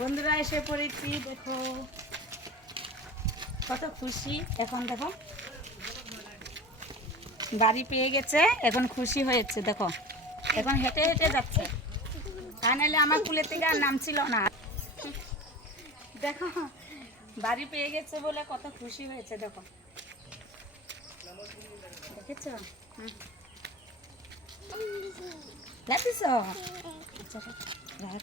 বন্ধুরা এসে পড়েছি, দেখো। কত খুশি। এখন দেখো, বাড়ি পেয়ে গেছে, এখন খুশি হয়েছে, দেখো। এখন হেঁটে হেঁটে যাচ্ছে। তা নাহলে আমার কুলের থেকে আর নাম ছিল না। দেখো, বাড়ি পেয়ে গেছে বলে কত খুশি হয়েছে, দেখো। দেখেছ? হুম। রাখিস আচ্ছা। রাখ।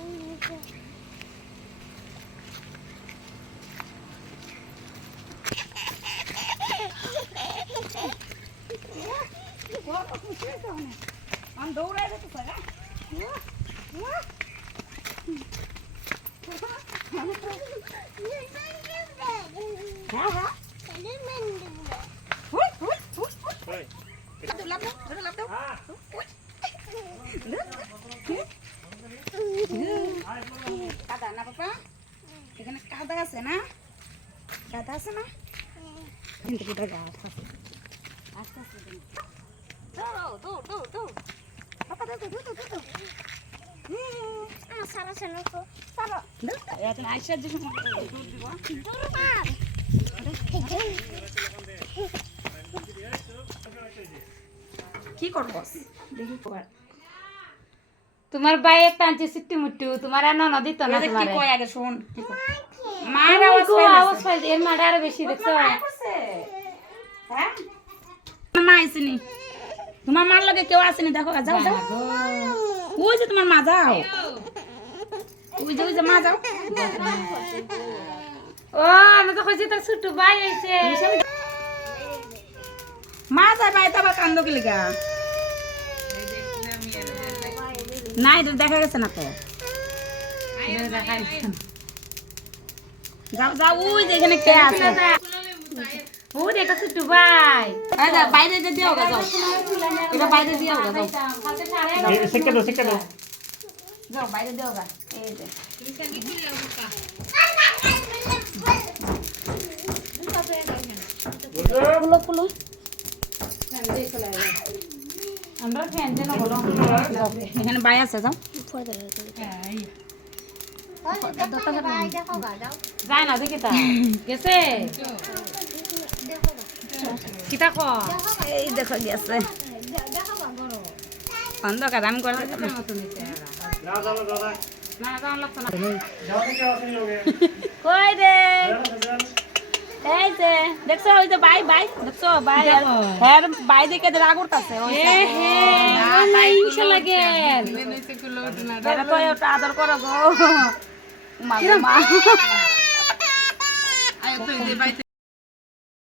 কাদা না বাবা। এখানে কাদা আছে না? কাদা আছে না? কিন্তু গাছ আছে আস্তে আস্তে। দৌড়াও, দৌড়, দৌড়, দৌড়। বাবা, দৌড়, দৌড়, দৌড়, দৌড়। হুম, আমার সারা সারা তো সারা দৌড়। এখন আইসার যে সময় দৌড় দিব। দূর মার কি করব দেখি কর তোমার বাই একটা আনছে সিট্টু মুট্টু তোমার আর ননদ দিত না তোমার কি তোমার কয় আগে শোন? মায়ের আওয়াজ আওয়াজ পাই এর মাঠে আরও বেশি দেখছ। হ্যাঁ? তোমার মা তোমার মার লগে কেউ আসেনি দেখো যাও যাও। ওই যে তোমার মা যাও। ওই যে ওই যে মা যাও। ও আমি তো কইছি তার ছোট ভাই আইছে। মা যায় বাড়িতে আবার কান্দ কি লিগা না এটা দেখা গেছে না তো? যাও যাও ওই যে এখানে কে আছে? ও এটা ছোট ভাই এই যা, বাইরে যে দিও গা যাও এটা বাইরে দিও গা যাও শিক্ষা দাও শিক্ষা দাও যাও বাইরে দিও গা এই যে ফুলো ফুলো আমরা ফ্যান যেন বলো এখানে বাই আছে যাও যায় না দেখি তা গেছে কিতা ক এই দেখো গেছে। অন্ধকার আমি করে কই রে? এই যে দেখছ ওই যে বাই বাই দেখছ বাই হ্যাঁ বাই দিকে রাগ উঠতাছে ওই না ইনশা লাগে এটা তো আদর করো গো। মা। গো, মা